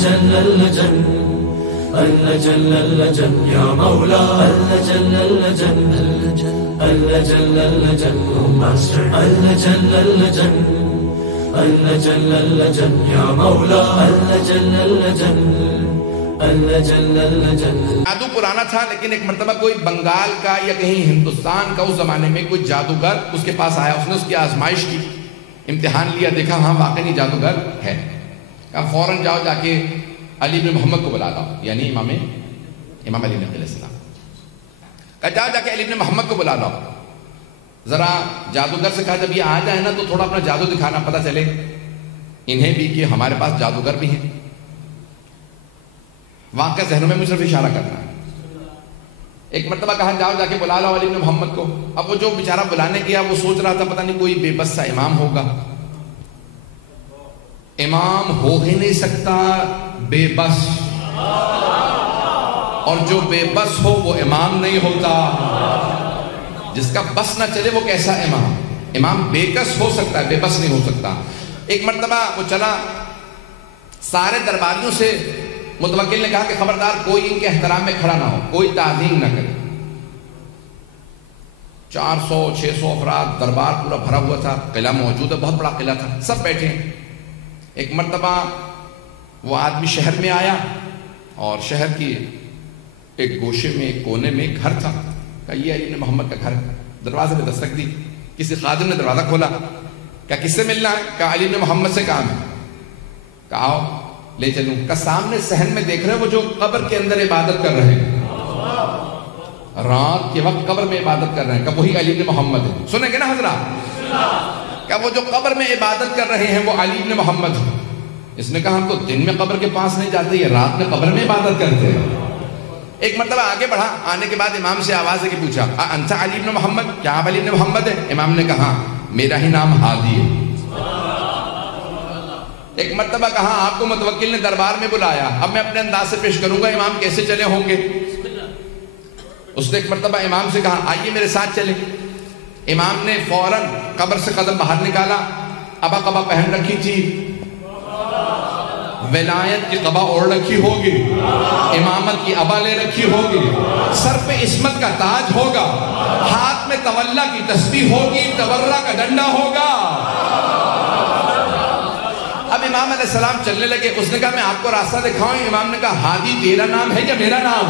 جل اللجن اللجن اللجن یا مولا اللجن اللجن اللجن اللجن اللجن اللجن اللجن اللجن یا مولا اللجن اللجن اللجن اللجن. جادو پرانا تھا لیکن ایک مرتبہ کوئی بنگال کا یا کہیں ہندوستان کا اس زمانے میں کوئی جادوگر اس کے پاس آیا. اس نے اس کی آزمائش کی, امتحان لیا, دیکھا ہاں واقعی جادوگر ہے. کہا فوراً جاؤ جا کے علی بن محمد کو بلا لاؤ, یعنی امام علی نبی علیہ السلام. کہا جاؤ جا کے علی بن محمد کو بلا لاؤ. ذرا جادوگر سے کہا جب یہ آ جائے نا تو تھوڑا اپنا جادو دکھانا, پتہ چلے انہیں بھی کہ ہمارے پاس جادوگر بھی ہیں. واقعہ ذہنوں میں مجھ صرف اشارہ کرنا ہے. ایک مرتبہ کہا جاؤ جا کے بلا لاؤ علی بن محمد کو. اب وہ جو بیچارہ بلانے گیا وہ سوچ رہا تھا پتہ نہیں کوئی بے بس سا امام ہوگا. امام ہو ہی نہیں سکتا بے بس, اور جو بے بس ہو وہ امام نہیں ہوتا. جس کا بس نہ چلے وہ کیسا امام؟ امام بے کس ہو سکتا ہے, بے بس نہیں ہو سکتا. ایک مرتبہ وہ چلا, سارے درباریوں سے متوکل نے کہا کہ خبردار کوئی ان کے احترام میں کھڑا نہ ہو, کوئی تعظیم نہ کرے. 400-600 افراد, دربار پورا بھرا ہوا تھا, قلعہ موجود ہے, بہت بڑا قلعہ تھا, سب بیٹھے. ایک مرتبہ وہ آدمی شہر میں آیا اور شہر کی ایک گوشے میں, ایک کونے میں ایک گھر تھا. کہا یہ علی بن محمد کا گھر ہے. دروازے پہ دستک دی, کسی خادم نے دروازہ کھولا. کہا کس سے ملنا ہے؟ کہا علی بن محمد سے کام ہے. کہا آؤ لے چلوں. کہ سامنے صحن میں دیکھ رہے وہ جو قبر کے اندر عبادت کر رہے ہیں, رات کے وقت قبر میں عبادت کر رہے ہیں, کہ وہی علی بن محمد ہے. سنیں گے نا حضرات, کہ وہ جو قبر میں عبادت کر رہے ہیں وہ علی بن محمد ہے. اس نے کہا ہم تو دن میں قبر کے پاس نہیں جاتے, یہ رات میں قبر میں عبادت کرتے ہیں. ایک مرتبہ آگے بڑھا, آنے کے بعد امام سے آواز ہے کہ پوچھا انت علی بن محمد, کیا آپ علی بن محمد ہے؟ امام نے کہا میرا ہی نام ہادی ہے. ایک مرتبہ کہا آپ کو متوکل نے دربار میں بلایا, اب میں اپنے انداز سے پیش کروں گا امام کیسے چلے ہوں گے. اس نے ایک مرتبہ امام سے کہا آئیے میرے ساتھ چلے. امام نے فوراً قبر سے قدم باہر نکالا, ابا قبا پہن رکھی تھی, ولایت کی قبا اوڑھ رکھی ہوگی, امامت کی ابا لے رکھی ہوگی, سر پہ عصمت کا تاج ہوگا, ہاتھ میں تولا کی تسبیح ہوگی, تورا کا ڈنڈا ہوگا. اب امام علیہ السلام چلنے لگے. اس نے کہا میں آپ کو راستہ دکھاؤں. امام نے کہا ہادی تیرا نام ہے یا میرا نام؟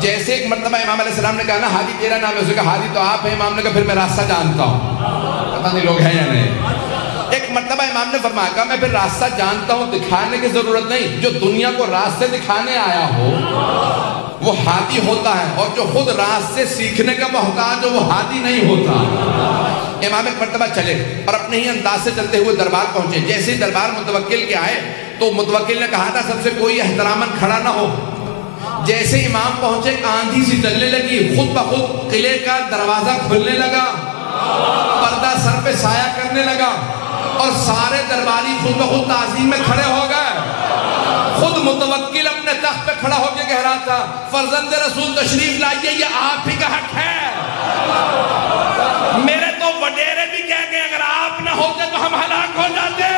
جیسے ایک مرتبہ امام علیہ السلام نے کہا نا ہادی تیرا نام ہے, اس نے کہا ہادی تو آپ ہیں. امام نے کہا پھر میں راستہ جانتا ہوں. پتہ نہیں لوگ ہیں یا نہیں. ایک مرتبہ امام نے فرمایا کہا میں پھر راستہ جانتا ہوں, دکھانے کی ضرورت نہیں. جو دنیا کو راستے دکھانے آیا ہو وہ ہادی ہوتا ہے, اور جو خود راستے سیکھنے کا محتاج ہو وہ ہادی نہیں ہوتا. امام ایک مرتبہ چلے اور اپنے ہی انداز سے چلتے ہوئے دربار پہنچے. جیسے دربار متوکل کے آئے تو متوکل نے کہا تھا سب سے کوئی احتراماً کھڑا نہ ہو. جیسے امام پہنچے آندھی سی چلنے لگی, خود بخود قلعے کا دروازہ کھلنے لگا, پردہ سر پہ سایہ کرنے لگا, اور سارے درباری خود بخود تعظیم میں کھڑے ہو گئے. خود متوکل اپنے تخت پہ کھڑا ہو کے کہہ رہا تھا فرزند رسول تشریف لائیے, یہ آپ ہی کا حق ہے. میرے تو وڈیرے بھی کہہ گئے اگر آپ نہ ہوتے تو ہم ہلاک ہو جاتے.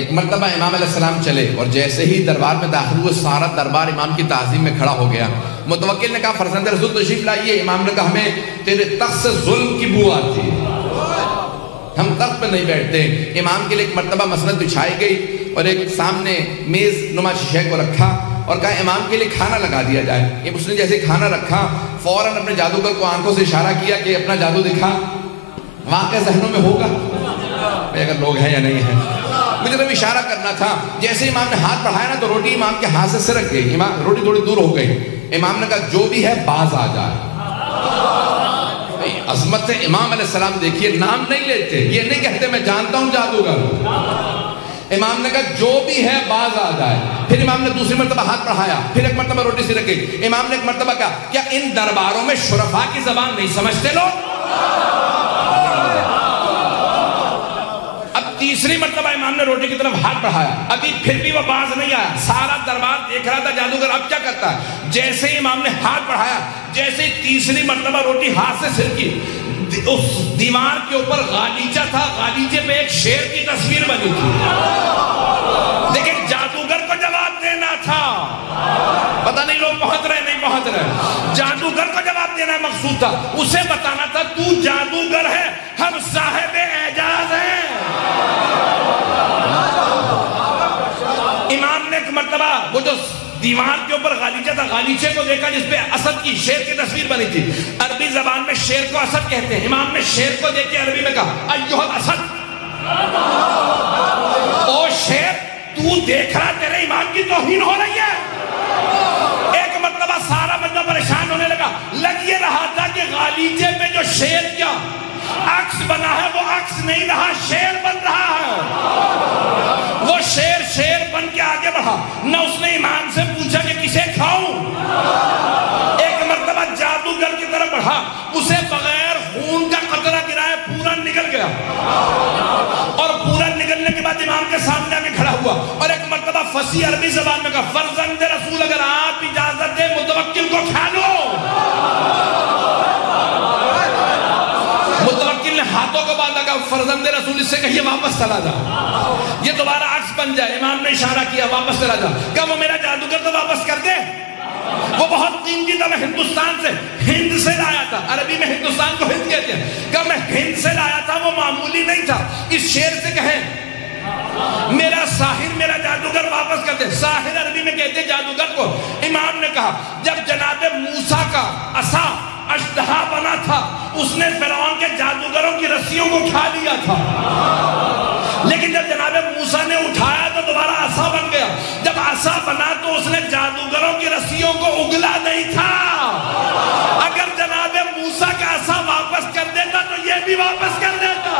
ایک مرتبہ امام علیہ السلام چلے اور جیسے ہی دربار میں داخل ہوئے سارا دربار امام کی تعظیم میں کھڑا ہو گیا. متوکل نے کہا فرزند رسول تشریف لائیے. امام نے کہا ہمیں تیرے تخت سے ظلم کی بو آتی ہے, ہم تخت پہ نہیں بیٹھتے. امام کے لیے ایک مرتبہ مسند بچھائی گئی اور ایک سامنے میز نما شیشے کو رکھا اور کہا امام کے لیے کھانا لگا دیا جائے. اس نے جیسے کھانا رکھا فوراً اپنے جادوگر کو آنکھوں سے اشارہ کیا کہ اپنا جادو دکھا. واقعہ ذہنوں میں ہوگا اگر لوگ ہیں یا نہیں ہیں. مجھے تو اشارہ کرنا تھا. جیسے امام نے ہاتھ بڑھایا نا تو روٹی امام کے ہاتھ سے سرک گئی. امام روٹی تھوڑی دور ہو گئی. امام نے کہا جو بھی ہے باز آ جائے. عظمت امام علیہ السلام دیکھیے, نام نہیں لیتے, یہ نہیں کہتے میں جانتا ہوں جادوگر. امام نے کہا جو بھی ہے باز آ جائے. پھر امام نے دوسری مرتبہ ہاتھ بڑھایا, پھر ایک مرتبہ روٹی سرک گئی. امام نے ایک مرتبہ کہا کیا ان درباروں میں شرفاء کی زبان نہیں سمجھتے لوگ؟ تیسری مرتبہ امام نے روٹی کی طرف ہاتھ بڑھایا، ابھی پھر بھی وہ باز نہیں آیا، سارا دربار دیکھ رہا تھا جادوگر اب کیا کرتا ہے۔ جیسے ہی امام نے ہاتھ بڑھایا، جیسے ہی تیسری مرتبہ روٹی ہاتھ سے سرکی، اس دیوار کے اوپر غالیچہ تھا، غالیچے پہ ایک شیر کی تصویر بنی تھی۔ لیکن جادوگر کو جواب دینا تھا، پتہ نہیں لوگ پہنچ رہے نہیں پہنچ رہے، جادوگر کو جواب دینا مقصود تھا، اسے بتانا تھا تو جادوگر ہے، ہم صاحب اعجاز ہیں۔ امام نے ایک مرتبہ وہ جو دیوار کے اوپر غالیچہ تھا، غالیچے کو دیکھا جس پہ اسد کی شیر کی تصویر بنی تھی۔ عربی زبان میں شیر کو اسد کہتے ہیں۔ امام نے شیر کو دیکھ کے عربی میں کہا ایھا الاسد، او شیر تو دیکھ رہا تیرے ایمان کی توہین ہو رہی ہے۔ ایک مرتبہ سارا بندہ پریشان ہونے لگا، لگ یہ رہا تھا کہ غالیچے پہ جو شیر کیا عکس بنا ہے وہ عکس نہیں رہا، شیر بن رہا ہے۔ وہ شیر بن کے آگے بڑھا، نہ اس نے امام سے پوچھا کہ کسے کھاؤں۔ ایک مرتبہ جادوگر کی طرف بڑھا، اسے بغیر خون کا قطرہ گرائے پورا نگل گیا، اور پورا نگلنے کے بعد امام کے سامنے آ کے کھڑا ہوا، اور ایک مرتبہ فصیح عربی زبان میں کہا فرزند رسول اگر آپ اجازت دے متوکل کو کھا لو۔ متوکل نے ہاتھوں کو باندھا، کہا فرزند رسول اس سے کہیے واپس چلا جا، یہ دوبارہ عکس بن جائے۔ امام نے اشارہ کیا واپس چلا جا، کہا وہ میرا جادوگر تو واپس کر دے، وہ بہت قیمتی تھا، میں ہندوستان سے ہند سے لایا تھا، عربی میں ہندوستان کو ہند کہتے ہیں، کہا میں ہند سے لایا تھا، وہ معمولی نہیں تھا، اس شیر سے کہیں میرا ساحر میرا جادوگر واپس کر دے۔ ساحر عربی میں کہتے ہیں جادوگر کو۔ امام نے کہا جب جناب موسیٰ کا عصا اژدہا بنا تھا، اس نے فرعون کے جادوگروں کی رسیوں کو کھا لیا تھا، لیکن جب جناب موسیٰ نے اٹھایا تو دوبارہ عصا بن گیا، جب عصا بنا تو اس نے جادوگروں کی رسیوں کو اگلا نہیں تھا۔ اگر جناب موسیٰ کا عصا واپس کر دیتا تو یہ بھی واپس کر دیتا۔